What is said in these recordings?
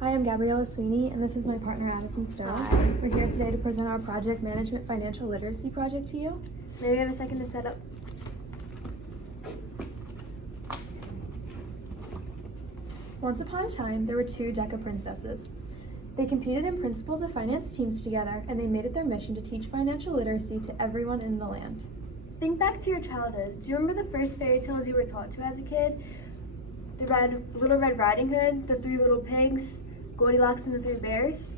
Hi, I'm Gabriella Sweeney, and this is my partner Addison, Stow. Hi. We're here today to present our Project Management Financial Literacy project to you. May we have a second to set up? Once upon a time, there were two DECA princesses. They competed in Principles of Finance teams together, and they made it their mission to teach financial literacy to everyone in the land. Think back to your childhood. Do you remember the first fairy tales you were taught to as a kid? Little Red Riding Hood, the Three Little Pigs, Goldilocks and the Three Bears?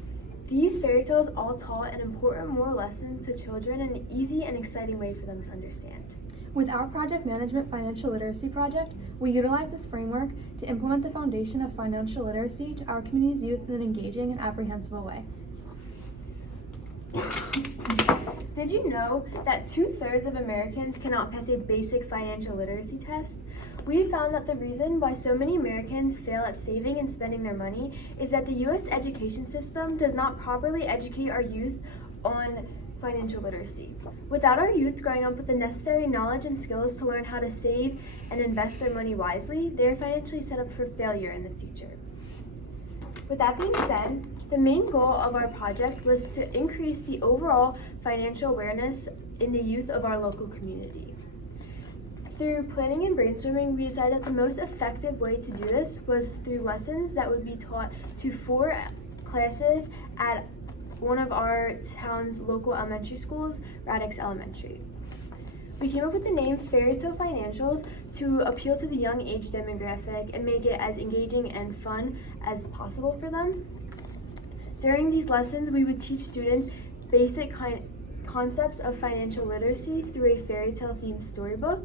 These fairy tales all taught an important moral lesson to children in an easy and exciting way for them to understand. With our Project Management Financial Literacy project, we utilize this framework to implement the foundation of financial literacy to our community's youth in an engaging and apprehensible way. Did you know that 2/3 of Americans cannot pass a basic financial literacy test? We found that the reason why so many Americans fail at saving and spending their money is that the U.S. education system does not properly educate our youth on financial literacy. Without our youth growing up with the necessary knowledge and skills to learn how to save and invest their money wisely, they are financially set up for failure in the future. With that being said, the main goal of our project was to increase the overall financial awareness in the youth of our local community. Through planning and brainstorming, we decided that the most effective way to do this was through lessons that would be taught to 4 classes at one of our town's local elementary schools, Radix Elementary. We came up with the name Fairytale Financials to appeal to the young age demographic and make it as engaging and fun as possible for them. During these lessons, we would teach students basic concepts of financial literacy through a fairy tale themed storybook,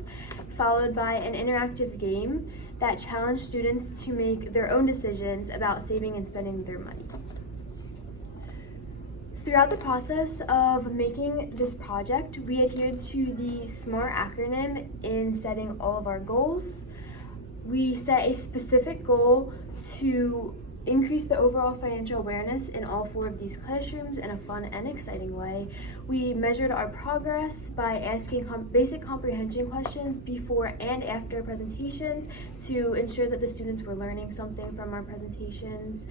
followed by an interactive game that challenged students to make their own decisions about saving and spending their money. Throughout the process of making this project, we adhered to the SMART acronym in setting all of our goals. We set a specific goal to increase the overall financial awareness in all 4 of these classrooms in a fun and exciting way. We measured our progress by asking basic comprehension questions before and after presentations to ensure that the students were learning something from our presentations.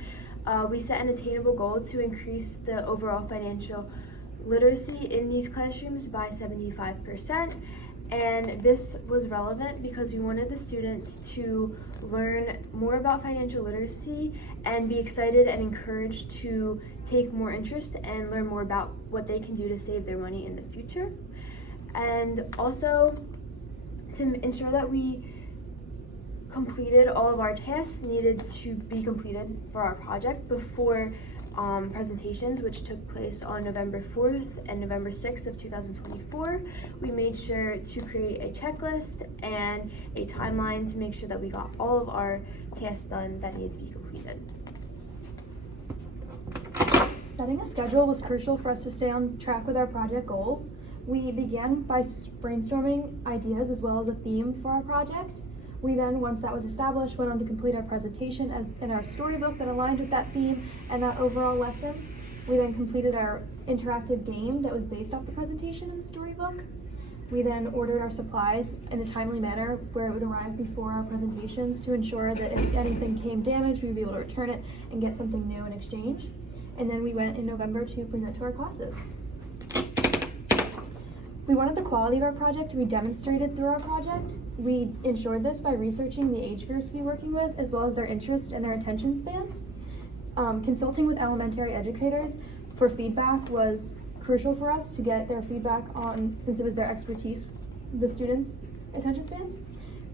We set an attainable goal to increase the overall financial literacy in these classrooms by 75%. And this was relevant because we wanted the students to learn more about financial literacy and be excited and encouraged to take more interest and learn more about what they can do to save their money in the future. And also to ensure that we completed all of our tasks needed to be completed for our project before presentations, which took place on November 4th and November 6th of 2024. We made sure to create a checklist and a timeline to make sure that we got all of our tasks done that needed to be completed. Setting a schedule was crucial for us to stay on track with our project goals. We began by brainstorming ideas as well as a theme for our project. We then, once that was established, went on to complete our presentation as in our storybook that aligned with that theme and that overall lesson. We then completed our interactive game that was based off the presentation in the storybook. We then ordered our supplies in a timely manner where it would arrive before our presentations to ensure that if anything came damaged, we would be able to return it and get something new in exchange. And then we went in November to present to our classes. We wanted the quality of our project to be demonstrated through our project. We ensured this by researching the age groups we'll be working with, as well as their interest and their attention spans. Consulting with elementary educators for feedback was crucial for us to get their feedback on, since it was their expertise, the students' attention spans.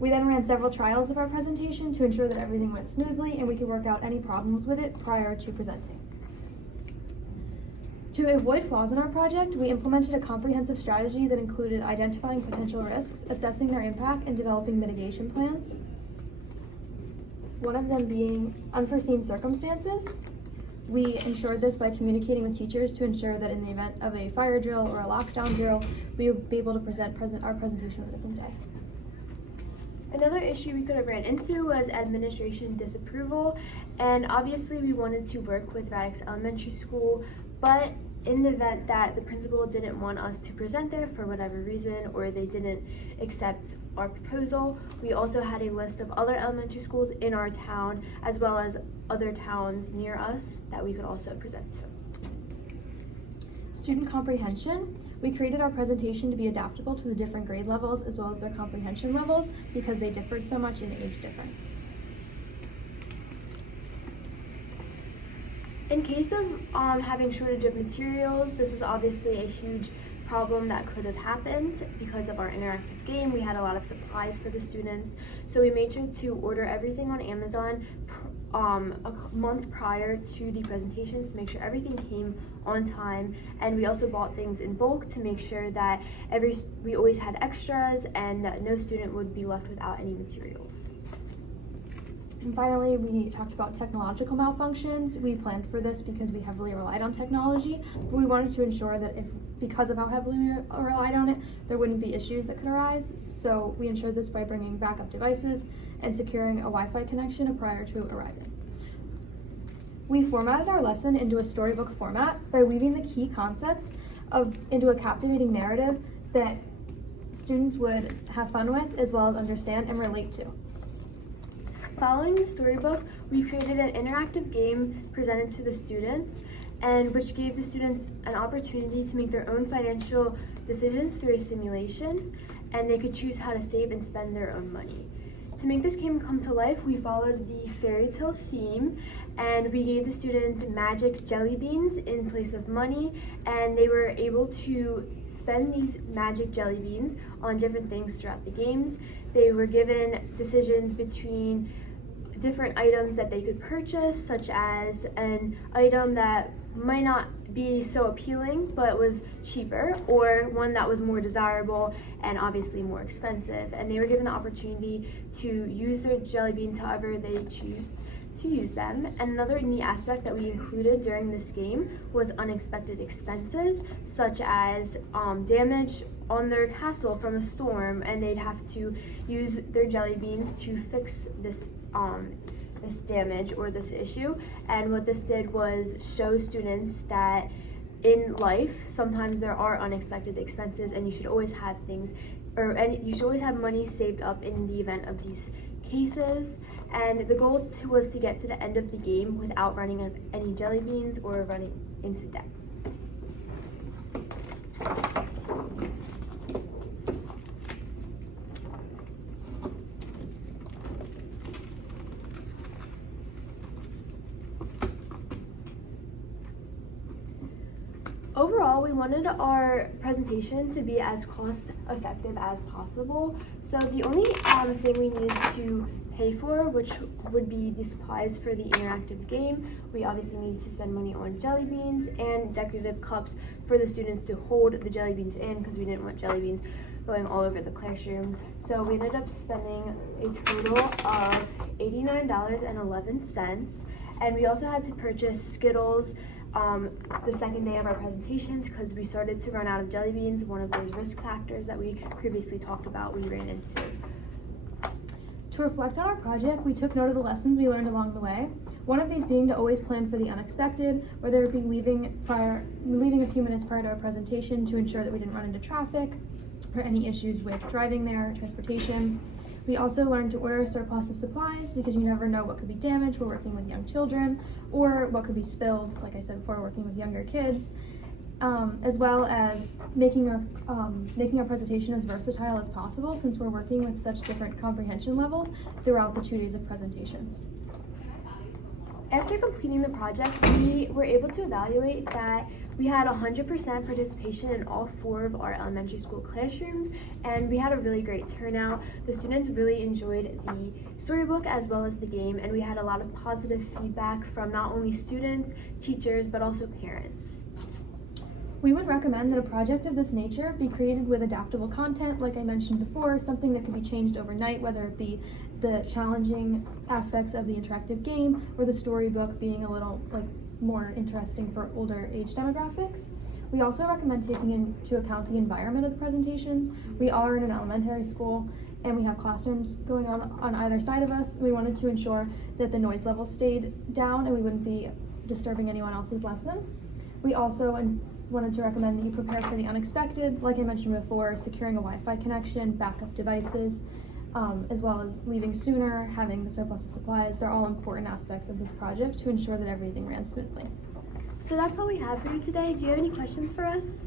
We then ran several trials of our presentation to ensure that everything went smoothly and we could work out any problems with it prior to presenting. To avoid flaws in our project, we implemented a comprehensive strategy that included identifying potential risks, assessing their impact, and developing mitigation plans. One of them being unforeseen circumstances. We ensured this by communicating with teachers to ensure that in the event of a fire drill or a lockdown drill, we would be able to present our presentation on a different day. Another issue we could have ran into was administration disapproval, and obviously we wanted to work with Radix Elementary School, but in the event that the principal didn't want us to present there for whatever reason, or they didn't accept our proposal, we also had a list of other elementary schools in our town, as well as other towns near us that we could also present to. Student comprehension. We created our presentation to be adaptable to the different grade levels as well as their comprehension levels because they differed so much in age difference. In case of having shortage of materials, this was obviously a huge problem that could have happened because of our interactive game. We had a lot of supplies for the students, so we made sure to order everything on Amazon a month prior to the presentations to make sure everything came on time, and we also bought things in bulk to make sure that we always had extras and that no student would be left without any materials. And finally, we talked about technological malfunctions. We planned for this because we heavily relied on technology, but we wanted to ensure that because of how heavily we relied on it, there wouldn't be issues that could arise. So we ensured this by bringing backup devices and securing a Wi-Fi connection prior to arriving. We formatted our lesson into a storybook format by weaving the key concepts into a captivating narrative that students would have fun with as well as understand and relate to. Following the storybook, we created an interactive game presented to the students, and which gave the students an opportunity to make their own financial decisions through a simulation, and they could choose how to save and spend their own money. To make this game come to life, we followed the Fairytale theme, and we gave the students magic jelly beans in place of money, and they were able to spend these magic jelly beans on different things throughout the games. They were given decisions between different items that they could purchase, such as an item that might not be so appealing but was cheaper, or one that was more desirable and obviously more expensive, and they were given the opportunity to use their jelly beans however they choose to use them. And another neat aspect that we included during this game was unexpected expenses, such as damage on their castle from a storm, and they'd have to use their jelly beans to fix this damage or this issue. And what this did was show students that in life sometimes there are unexpected expenses, and you should always have you should always have money saved up in the event of these cases. And the goal was to get to the end of the game without running out of any jelly beans or running into debt. Overall, we wanted our presentation to be as cost effective as possible. So the only thing we needed to pay for, which would be the supplies for the interactive game. We obviously needed to spend money on jelly beans and decorative cups for the students to hold the jelly beans in, because we didn't want jelly beans going all over the classroom. So we ended up spending a total of $89.11, and we also had to purchase Skittles the second day of our presentations because we started to run out of jelly beans, one of those risk factors that we previously talked about we ran into. To reflect on our project, we took note of the lessons we learned along the way. One of these being to always plan for the unexpected, whether it be leaving a few minutes prior to our presentation to ensure that we didn't run into traffic or any issues with driving there, transportation. We also learned to order a surplus of supplies because you never know what could be damaged while working with young children, or what could be spilled, like I said before, working with younger kids, as well as making our presentation as versatile as possible since we're working with such different comprehension levels throughout the 2 days of presentations. After completing the project, we were able to evaluate that we had 100% participation in all 4 of our elementary school classrooms, and we had a really great turnout. The students really enjoyed the storybook as well as the game, and we had a lot of positive feedback from not only students, teachers, but also parents. We would recommend that a project of this nature be created with adaptable content, like I mentioned before, something that could be changed overnight, whether it be the challenging aspects of the interactive game or the storybook being a little more interesting for older age demographics. We also recommend taking into account the environment of the presentations. We are in an elementary school and we have classrooms going on either side of us. We wanted to ensure that the noise level stayed down and we wouldn't be disturbing anyone else's lesson. We also wanted to recommend that you prepare for the unexpected, like I mentioned before, securing a Wi-Fi connection, backup devices, as well as leaving sooner, having the surplus of supplies. They're all important aspects of this project to ensure that everything ran smoothly. So that's all we have for you today. Do you have any questions for us?